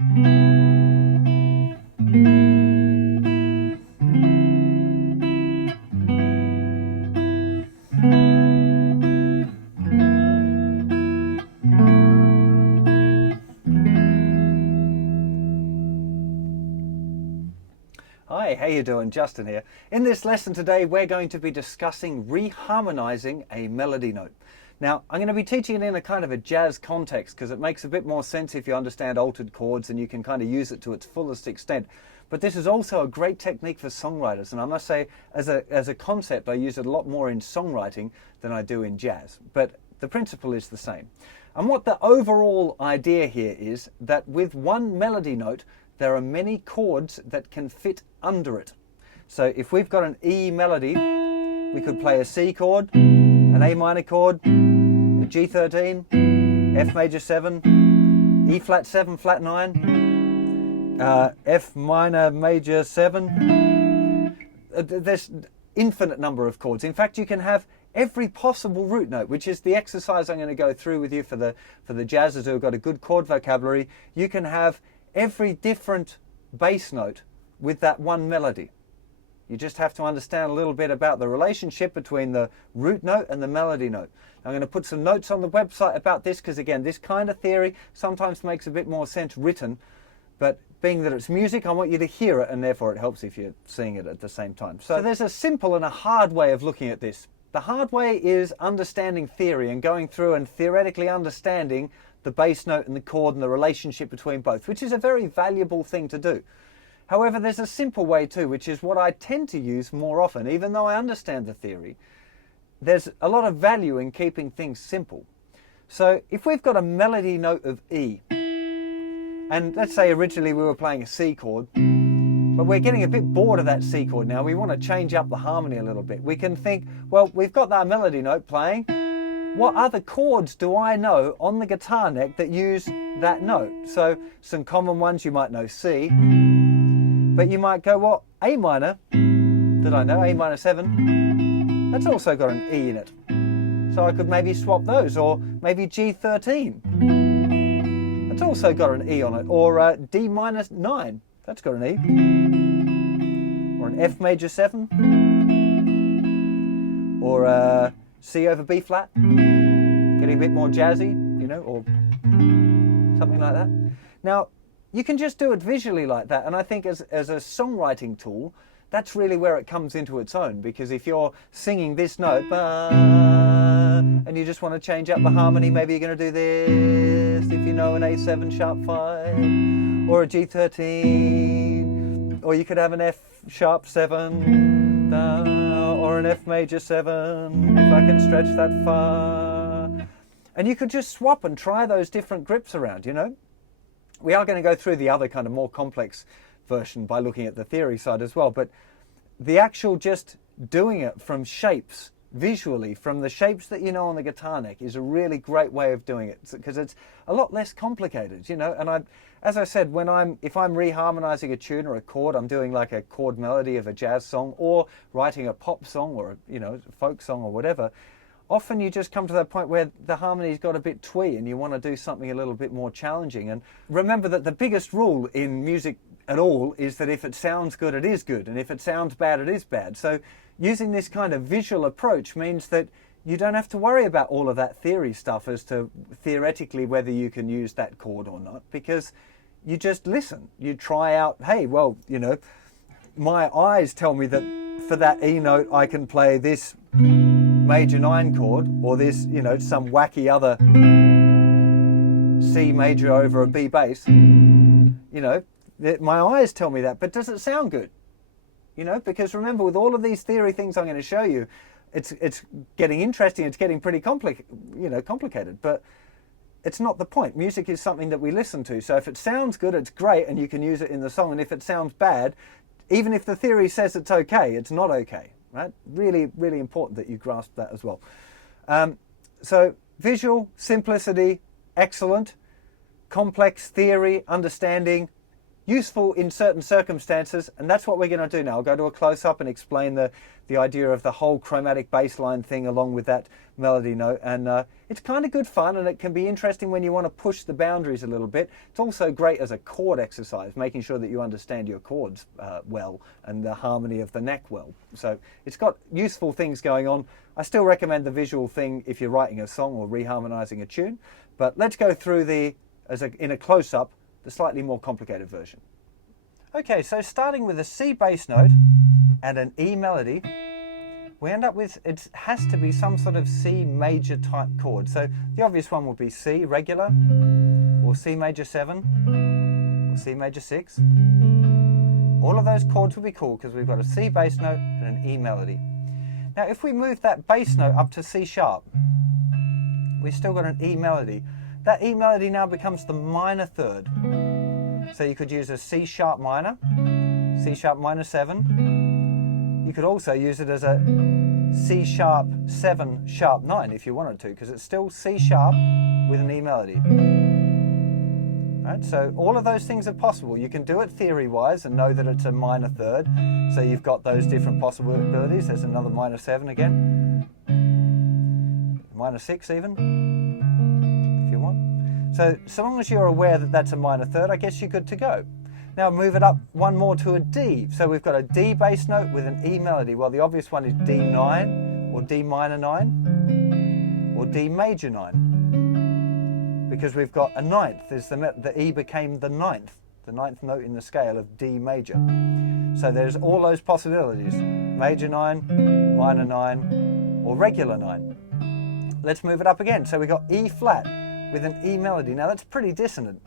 Hi, how you doing? Justin here. In this lesson today, we're going to be discussing reharmonizing a melody note. Now, I'm going to be teaching it in a kind of a jazz context because it makes a bit more sense if you understand altered chords and you can kind of use it to its fullest extent. But this is also a great technique for songwriters, and I must say, as a concept, I use it a lot more in songwriting than I do in jazz. But the principle is the same. And what the overall idea here is that with one melody note, there are many chords that can fit under it. So if we've got an E melody, we could play a C chord, an A minor chord, a G13, F major 7, E flat 7, flat 9, F minor major 7. There's infinite number of chords. In fact, you can have every possible root note, which is the exercise I'm going to go through with you for the jazzers who have got a good chord vocabulary. You can have every different bass note with that one melody. You just have to understand a little bit about the relationship between the root note and the melody note. I'm going to put some notes on the website about this because, again, this kind of theory sometimes makes a bit more sense written, but being that it's music, I want you to hear it, and therefore it helps if you're seeing it at the same time. So there's a simple and a hard way of looking at this. The hard way is understanding theory and going through and theoretically understanding the bass note and the chord and the relationship between both, which is a very valuable thing to do. However, there's a simple way too, which is what I tend to use more often, even though I understand the theory. There's a lot of value in keeping things simple. So if we've got a melody note of E, and let's say originally we were playing a C chord, but we're getting a bit bored of that C chord now, we want to change up the harmony a little bit. We can think, well, we've got that melody note playing. What other chords do I know on the guitar neck that use that note? So some common ones, you might know C, but you might go, well, A minor, did I know? A minor 7, that's also got an E in it. So I could maybe swap those, or maybe G13, that's also got an E on it, or D minor 9, that's got an E, or an F major 7, or C over B flat, getting a bit more jazzy, you know, or something like that. Now, you can just do it visually like that, and I think as a songwriting tool, that's really where it comes into its own, because if you're singing this note, and you just want to change up the harmony, maybe you're going to do this, if you know an A7 sharp 5, or a G13, or you could have an F sharp 7, or an F major 7, if I can stretch that far. And you could just swap and try those different grips around, you know. We are going to go through the other kind of more complex version by looking at the theory side as well, but the actual just doing it from shapes, visually, from the shapes that you know on the guitar neck is a really great way of doing it, because it's a lot less complicated, you know. And as I said, if I'm reharmonizing a tune or a chord, I'm doing like a chord melody of a jazz song or writing a pop song or a, you know, folk song or whatever, often you just come to that point where the harmony's got a bit twee and you want to do something a little bit more challenging. And remember that the biggest rule in music at all is that if it sounds good, it is good, and if it sounds bad, it is bad. So using this kind of visual approach means that you don't have to worry about all of that theory stuff as to theoretically whether you can use that chord or not, because you just listen. You try out, hey, well, you know, my eyes tell me that for that E note I can play this major 9 chord, or this, you know, some wacky other C major over a B bass. You know, my eyes tell me that, but does it sound good? You know, because remember, with all of these theory things I'm going to show you, it's getting interesting, it's getting pretty complicated, but it's not the point. Music is something that we listen to, so if it sounds good, it's great and you can use it in the song, and if it sounds bad, even if the theory says it's okay, it's not okay, right? Really, really important that you grasp that as well. So visual, simplicity, excellent. Complex theory, understanding, useful in certain circumstances, and that's what we're going to do now. I'll go to a close-up and explain the idea of the whole chromatic bass line thing along with that melody note, and it's kind of good fun, and it can be interesting when you want to push the boundaries a little bit. It's also great as a chord exercise, making sure that you understand your chords well and the harmony of the neck well. So it's got useful things going on. I still recommend the visual thing if you're writing a song or reharmonizing a tune, but let's go through in a close-up, the slightly more complicated version. Okay, so starting with a C bass note and an E melody, we end up with, it has to be some sort of C major type chord. So the obvious one would be C regular, or C major 7, or C major 6. All of those chords would be cool because we've got a C bass note and an E melody. Now if we move that bass note up to C sharp, we've still got an E melody. That E melody now becomes the minor third. So you could use a C sharp minor, C sharp minor 7. You could also use it as a C sharp 7 sharp 9 if you wanted to, because it's still C sharp with an E melody. Right, so all of those things are possible. You can do it theory-wise and know that it's a minor third. So you've got those different possibilities. There's another minor 7 again. Minor 6 even. So long as you're aware that that's a minor third, I guess you're good to go. Now move it up one more to a D. So we've got a D bass note with an E melody. Well, the obvious one is D9, or D minor 9, or D major 9. Because we've got a ninth. The E became the ninth note in the scale of D major. So there's all those possibilities. Major 9, minor 9, or regular 9. Let's move it up again. So we've got E flat with an E melody. Now that's pretty dissonant.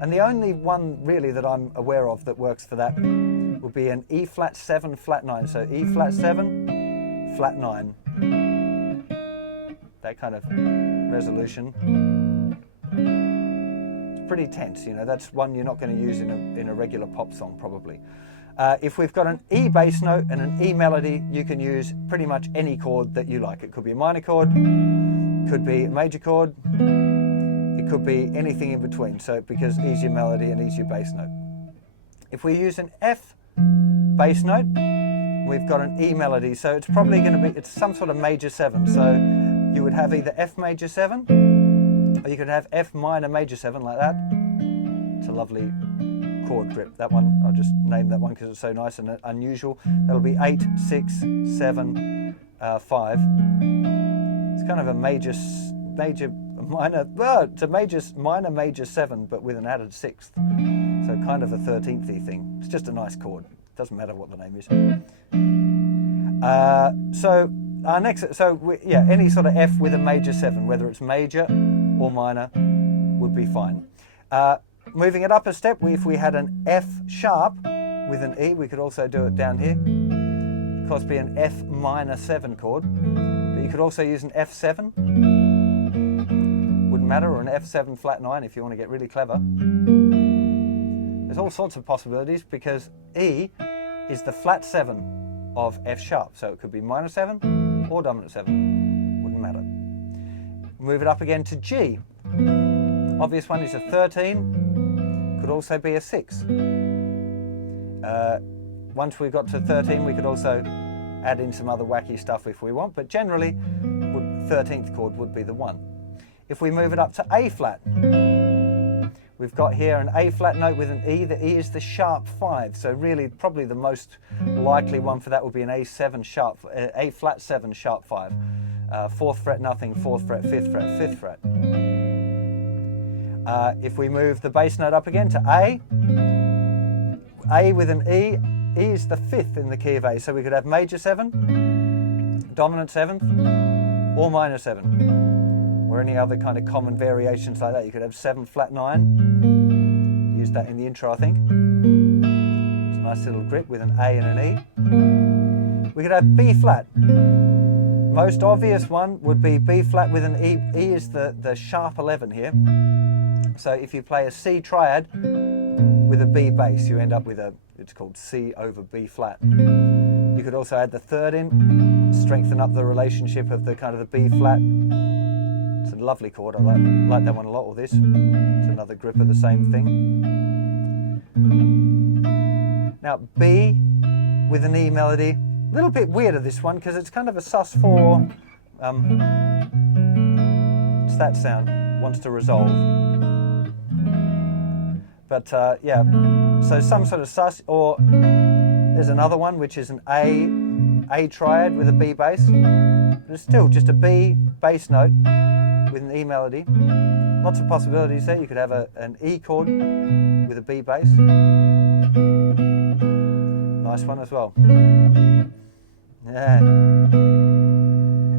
And the only one really that I'm aware of that works for that would be an E flat 7 flat 9. So E flat 7, flat 9. That kind of resolution. It's pretty tense, you know. That's one you're not going to use in a regular pop song probably. If we've got an E bass note and an E melody, you can use pretty much any chord that you like. It could be a minor chord, could be a major chord, it could be anything in between, so because easier melody and easier bass note. If we use an F bass note, we've got an E melody, so it's probably going to be, it's some sort of major 7. So you would have either F major 7, or you could have F minor major 7 like that. It's a lovely chord grip, that one. I'll just name that one because it's so nice and unusual. That'll be 8, 6, 7, 5. It's kind of a major minor, well, it's a minor major 7, but with an added 6th. So kind of a 13th-y thing. It's just a nice chord. Doesn't matter what the name is. So our next, any sort of F with a major 7, whether it's major or minor, would be fine. Moving it up a step, if we had an F sharp with an E, we could also do it down here. It could be an F minor 7 chord, but you could also use an F7. Wouldn't matter, or an F7 flat 9 if you want to get really clever. There's all sorts of possibilities because E is the flat 7 of F sharp, so it could be minor 7 or dominant 7. Wouldn't matter. Move it up again to G. Obvious one is a 13. Could also be a 6. Once we've got to 13, we could also add in some other wacky stuff if we want, but generally, 13th chord would be the one. If we move it up to A flat, we've got here an A flat note with an E. The E is the sharp 5, so really probably the most likely one for that would be an A flat 7 sharp 5. 4th fret nothing, 4th fret, 5th fret, 5th fret. If we move the bass note up again to A with an E, E is the 5th in the key of A, so we could have major 7, dominant 7th, or minor 7, or any other kind of common variations like that. You could have 7 flat 9, used that in the intro I think. It's a nice little grip with an A and an E. We could have B flat. Most obvious one would be B flat with an E. E is the sharp 11 here. So if you play a C triad with a B bass, you end up with it's called C over B flat. You could also add the 3rd in, strengthen up the relationship of the kind of the B flat. It's a lovely chord, I like that one a lot, or this. It's another grip of the same thing. Now B with an E melody, a little bit weirder this one because it's kind of a sus4. It's that sound, wants to resolve. But yeah, so some sort of sus, or there's another one which is an A triad with a B bass. But it's still just a B bass note with an E melody. Lots of possibilities there. You could have an E chord with a B bass. Nice one as well. Yeah.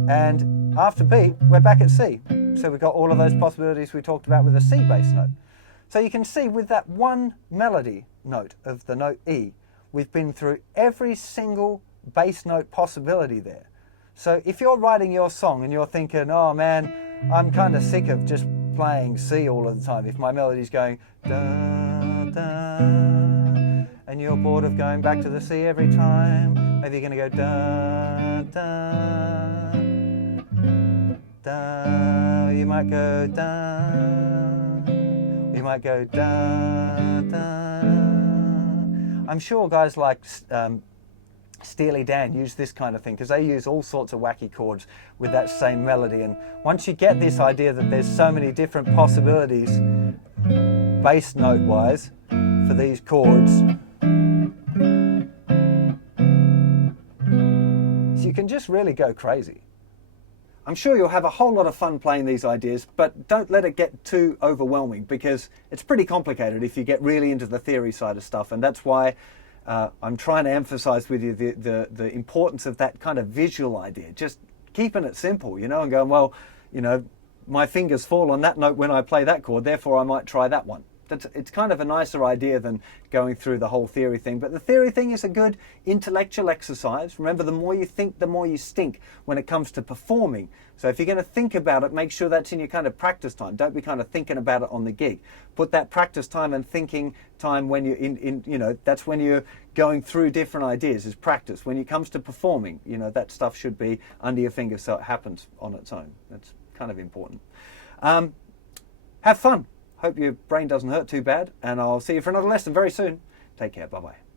And after B, we're back at C. So we've got all of those possibilities we talked about with a C bass note. So you can see with that one melody note of the note E, we've been through every single bass note possibility there. So if you're writing your song and you're thinking, oh man, I'm kind of sick of just playing C all of the time. If my melody's going da, da, and you're bored of going back to the C every time, maybe you're going to go da, da, da. You might go da. You might go da, da. I'm sure guys like Steely Dan use this kind of thing because they use all sorts of wacky chords with that same melody. And once you get this idea that there's so many different possibilities bass note wise for these chords, so you can just really go crazy. I'm sure you'll have a whole lot of fun playing these ideas, but don't let it get too overwhelming because it's pretty complicated if you get really into the theory side of stuff. And that's why I'm trying to emphasize with you the importance of that kind of visual idea, just keeping it simple, you know, and going, well, you know, my fingers fall on that note when I play that chord, therefore I might try that one. It's kind of a nicer idea than going through the whole theory thing. But the theory thing is a good intellectual exercise. Remember, the more you think, the more you stink when it comes to performing. So if you're going to think about it, make sure that's in your kind of practice time. Don't be kind of thinking about it on the gig. Put that practice time and thinking time when you're you know, that's when you're going through different ideas, is practice. When it comes to performing, you know, that stuff should be under your fingers so it happens on its own. That's kind of important. Have fun. Hope your brain doesn't hurt too bad, and I'll see you for another lesson very soon. Take care. Bye-bye.